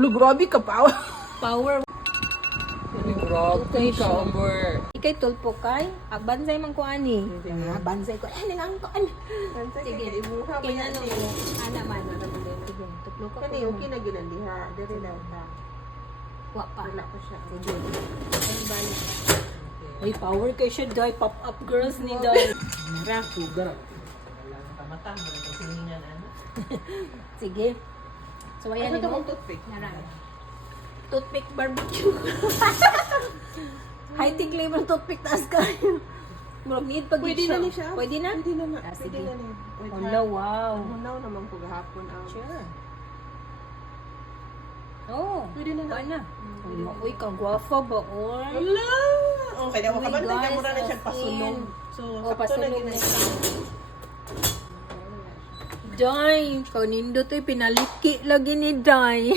Hulo, grabe ka pa. Power. Grabe ka, over. Ikay tulpo kay. Bansay man ko ani. Bansay ko. Nilang ko ani. Sige. Kinano mo. Ana man. Sige. Tuplo ka Kani, okay na yun ang diha. Dari lang ta. Wa pa. Wala ko siya. Sige. Ay, balik. Uy, power kay siya, Day. Pop-up girls ni Day. Mara, sugar. Mata, kasi hinan ano. Sige. So, ayan Ano mo. itong toothpick? Narang. Toothpick barbecue. High-tech flavor toothpick taas kayo. Murag need pag Pwede na ni siya. Pwede na? Pwede na na. Ah, Pwede sige. na ni. Wait, Hello, wow. Hunaw naman ko gahapon ang. Sure. Oh, Pwede na na. na. Uy, kang gwafa ba, or? Wala! Okay, daw Oh my ka ba? gosh, Kaya mura na siya as pasunog. in. So, Oh, sakto na pasunog na ginagawa. siya. Day, kau nindo to'y pinaliki lagi ni Day.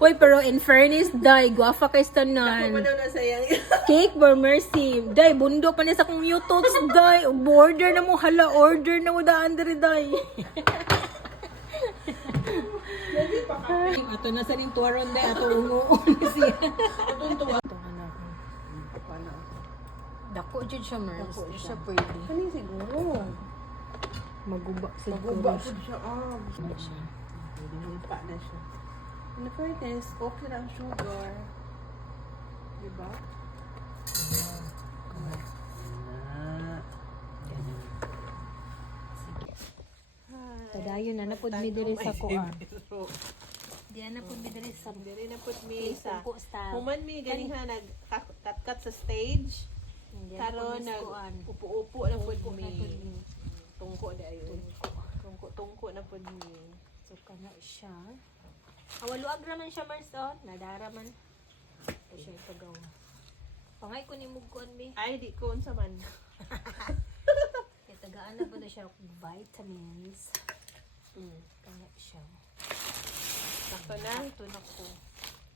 Uy, pero in fairness, Day, gwafa kay Ako stanan. pa daw nasayang. Cake for mercy. Day, bundo pa niya sa kong YouTubes, Day. Order na mo, hala, order na mo daan diri, Day. Ato na sa ning tuwaron, Day. Ato unguon siya. Tuntua. Ito anak. Dako jud siya, Mers. Dako Di siya. siya pwede. Kani siguro. Maguba siguro Maguba po siya. siya. Pwede hulpa na siya. In fairness, okay lang sugar. Diba? Kadayon na napod mi diri sa kuan. Di na napod mi diri sa Dili na put mi sa. Tungko style. Human mi ganiha nag-cut sa stage. Hindi na Karon napod mi sa kuan. nag-upo-upo na pud Tungko na pud mi. mi. Tungko na ayon. Tungko na pud mi. So kana siya. Awaluag raman siya, Mers, oh. Nadara man. Ito siya ipagaw. Pangay ko ni Mugkuan, be. Ay, di ko unsa man. Kaya tagaan na po na siya ng vitamins. Kaya siya. Sakto na. Ito na ko.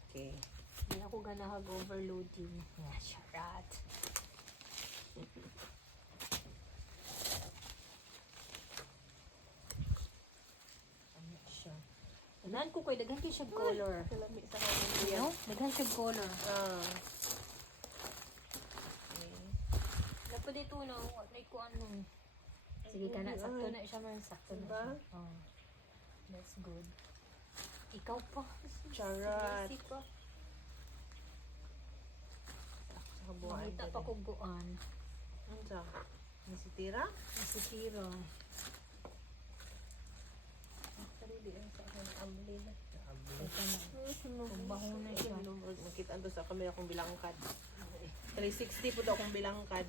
Okay. Hindi na ako ganahag overloading. Nga, sharat. Kaya siya. Unahan ko kay daghan kay siya color. Kalami sa kanin You diyan. know? Daghan siya color. Ah. Dapat dito na, like ko ano. Sige ka na, sakto na siya man. Sakto na Diba? siya. Oh. That's good. Ikaw pa. Charat. Mercy pa. Sa kabuan. Nakita pa ko buwan. Unsa? Nasitira? Nasitiro. Sarili ang sa akin. Amli na. Ito na. Kumbaho na siya. Nakita to sa kamera kong bilangkad. 360 po daw akong bilangkad.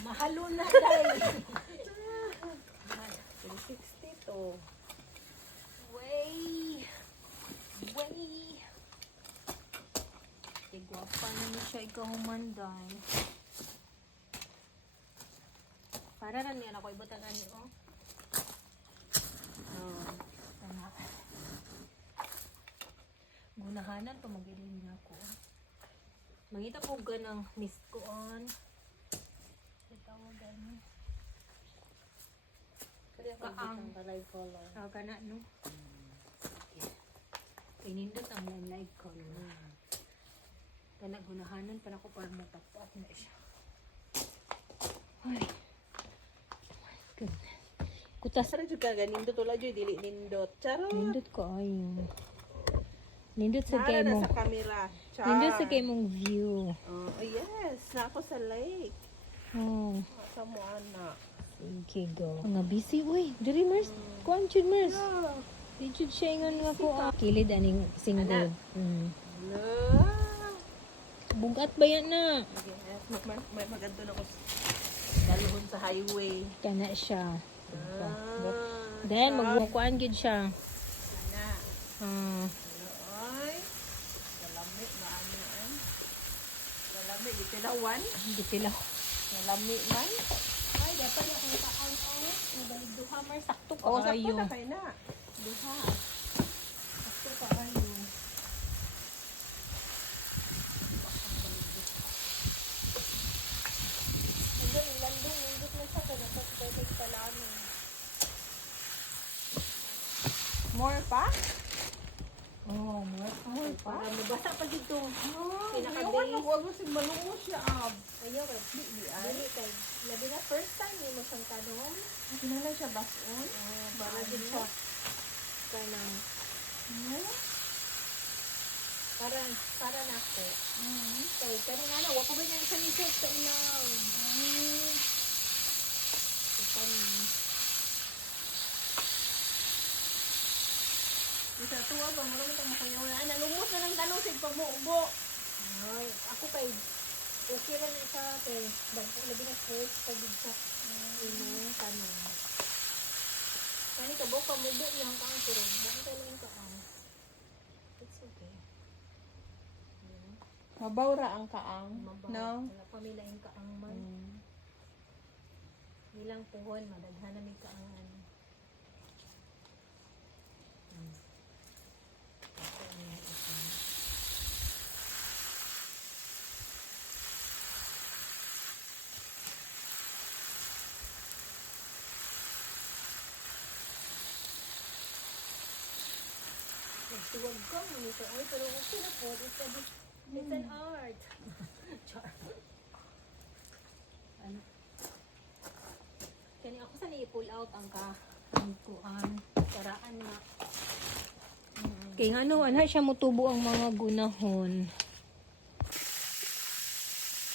Mahalo na dahil. 360 to. Way! Way! Igwapa na niya siya ikaw humanday. Para rin yan ako ibatan na niyo. Tama. Gunahanan to mag-ilim na ako. Mangita po ganang mist ko on. Itawagan mo. Kaang. Tawag ka na, no? Pinindot ang live color. Kaya gunahanan pa na ako para matapot na siya. Ay. My goodness. Kutas. Sara jud ka ganindot wala jud dili nindot. Charot. Nindot ko ay. Nindot sa Nara kay na mo. sa camera. Char. Nindot sa kay mong view. Oh, yes. Na ako sa lake. Oh. Sa mo ana. Sige, go. Nga busy, uy. Diri, Mers. Kuan, Jud, Mers. Di Jud siya ingon nga ko. Kilid aning single. No. Bugat ba yan na? Yes. May maganto na ko. Daluhon sa highway. Kana siya. Ah. Then, magmukuan gid siya. Na. Ay. Kalami na ano an. Kalami gitilawan. Gitilaw. Kalami man. Ay, dapat na kung saan ko. Ibalik duha, Mers. Sakto ka Oh, sakto kayo. na kay na. Duha. Sakto ka kayo. Landong, nindot na siya. Kaya dapat pwede talamin. More pa? Oh, more pa. Para mabasa pa dito. Ayaw na, huwag mo sig malungo siya. Ayaw ka. Dili kay. Labi na first time ni mo siyang tanong. Kinala siya bason? Para din siya. Kanang. Para na ako. Kay kanina na, wako ba niya isang isip sa ilaw? Isa tuwa ba? Marami itong makayaw na. Nalungos na ng tanusig pag muubo. Ay, ako kay okay ra na isa kay labi na first pag sa imong tanong. Kani ka ba pamubo yang kang pero bakit ka lang ka ang. It's okay. Mabaw ra ang kaang. Mabaw. No? Wala pa may lain ka ang man. Nilang puhon madaghan na may kaangan. Nagsiwag ka mo nito. Ay, pero okay na po. It's an art. Char. Ano? Kani ako sana i-pull out ang kuan. Karaan na. Kaya nga ano siya mutubo ang mga gunahon.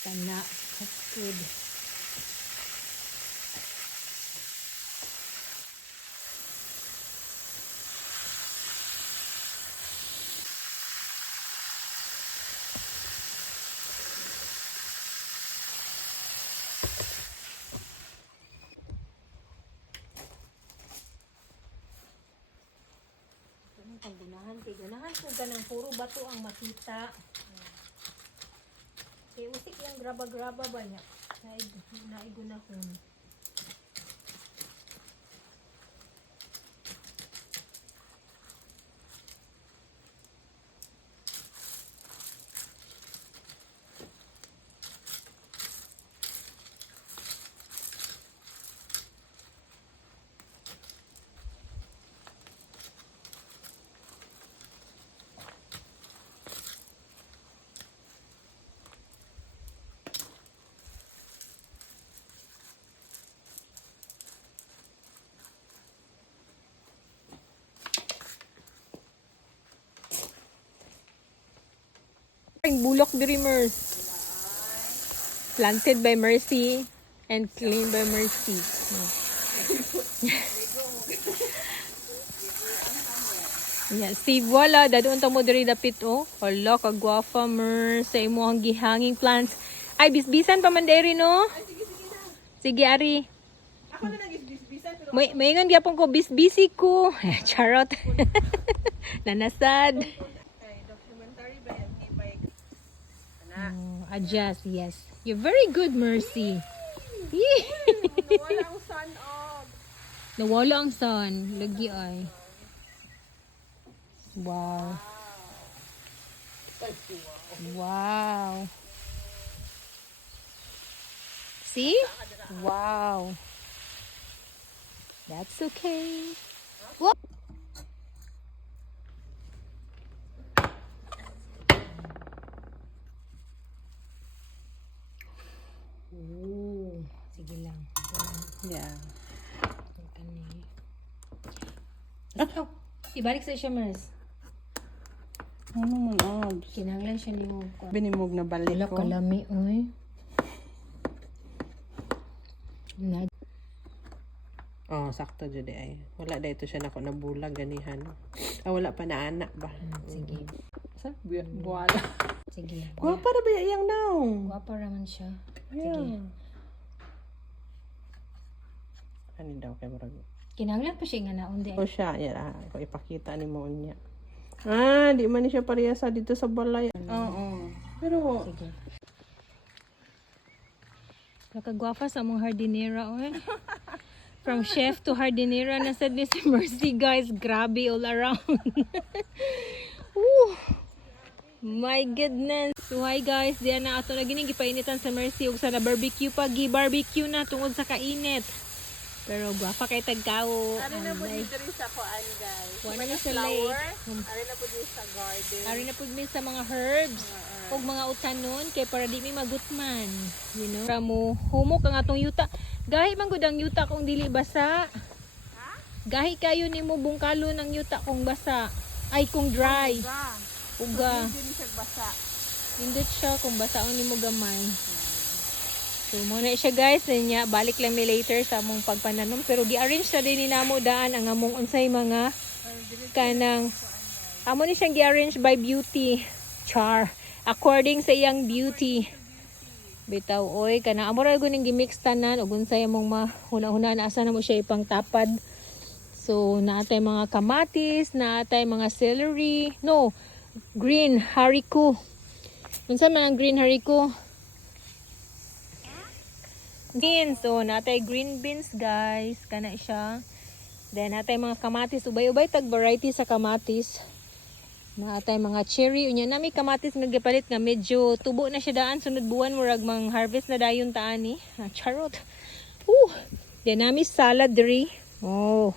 Sana. That's good. Ang gunahan kay ganahan ko ganang puro bato ang makita. Kay usik lang graba-graba ba niya? Naigunahon. Bulok Dreamers. Planted by Mercy and cleaned by Mercy. Yeah, Steve wala dadon ta mo diri dapit oh. Hala kagwafa mer sa imong gihanging plants. Ay bisbisan pa man diri no. Sige ari. Ako na nag-isbisan pero May ngan gyapon ko bisbisi ko. Charot. Nanasad. kay documentary ba yan? Hindi ba yung... Adjust, yes. You're very good, Mercy. Nawala ang sun off. Nawala ang sun. Lagi ay. Wow. Wow. See? Wow. That's okay. Whoop. Oh, sige lang. Yeah. Ibalik sa siya, Mers. Ano man abs? Kinanglan siya limog ko. Binimog na balik Wala ko. kalami, oy. Na. Oh, sakto jud ay. Wala dito siya nako nabulag ganihan. Wala pa na anak ba? Sige. Sa buwala. Sige. Guwapa na ba iyang naong? Guwapa raman siya. Yeah. Ano daw kay murag? Kinanglan pa siya nga naon di. O siya, yan ako ipakita ni mo niya. Di man ni siya parehasa dito sa balay. Oo. Pero Sige. Nakagwafa sa mong hardinera, oy. From chef to hardinera na sa ni si Mercy, guys. Grabe all around. Woo! My goodness. So hi guys, diyan na ato na gining gipainitan sa Mercy ug sa na barbecue pa gi-barbecue na tungod sa kainit. Pero guwapa kay tagkao. Ari na po dito rin sa kuan, guys. Wala na sa Flower. lake. Ari na po dito sa garden. Ari na pud mi sa mga herbs. Ug mga utanon kay para di mi magutman, you know. Para mo humok ang atong yuta. Gahi man gud ang yuta kung dili basa. Gahi kayo nimo bungkalo ng yuta kung basa. Ay kung dry. Uga. Hindi siya basa. Indot siya kung basaon nimo gamay. So muna siya guys, niya balik lang mi later sa among pagpananom pero gi-arrange sa din ni namo daan ang among unsay mga kanang amo ni siyang gi-arrange by beauty char according sa iyang beauty. Bitaw oy kana amo ra guning gi-mix tanan ug unsay among mahuna-huna na asa na mo siya ipang tapad. So naatay mga kamatis, naatay mga celery, no, green haricot. Unsa man ang green haricot? Beans. So, natay green beans, guys. Kana siya. Then, natay mga kamatis. Ubay-ubay tag variety sa kamatis. Natay mga cherry. Unya nami kamatis nga gipalit nga medyo tubo na siya daan. Sunod buwan murag mang harvest na dayon taani. Charot. Then, nami salad diri. Oh.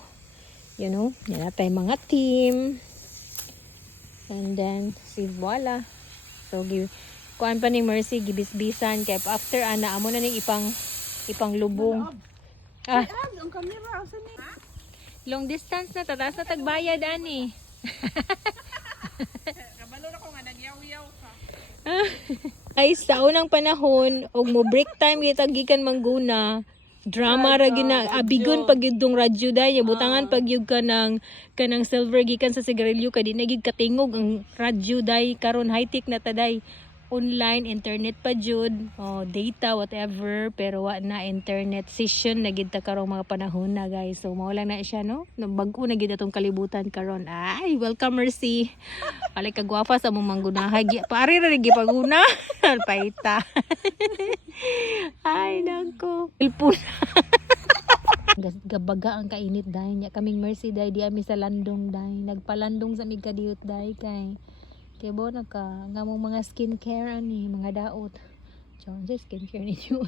You know. Yan natay mga team. And then, si voila. So, kuan pa ni Mercy gibisbisan kay after ana amo na ning ipang lubong. Ang camera asa ni? Long distance na tataas na tagbayad ani. Kabalo na ko nga nagyaw-yaw ka. Ay sa unang panahon og mo break time kita gikan mangguna. Drama ra gina abigon pag yudong radyo day butangan pag yug kanang silver gikan sa sigarilyo kay di na gid katingog ang radyo day karon high tech na taday. Online, internet pa jud, data, whatever, pero wa na internet session na gid ta karong mga panahon na guys. So mao lang na siya no. Bag-o na gid atong kalibutan karon. Ay, welcome Mercy. Alay ka gwapa sa mong manggunahay. Pare ra gi paguna. Alpaita. Ay nako. Ilpon. Gabaga ang kainit dahil niya kaming Mercy dahil di ami sa landong dahil nagpalandong sa mig kadiyot dahil kay bo naka nga mong mga skincare ani mga daot. Diyan skincare ninyo.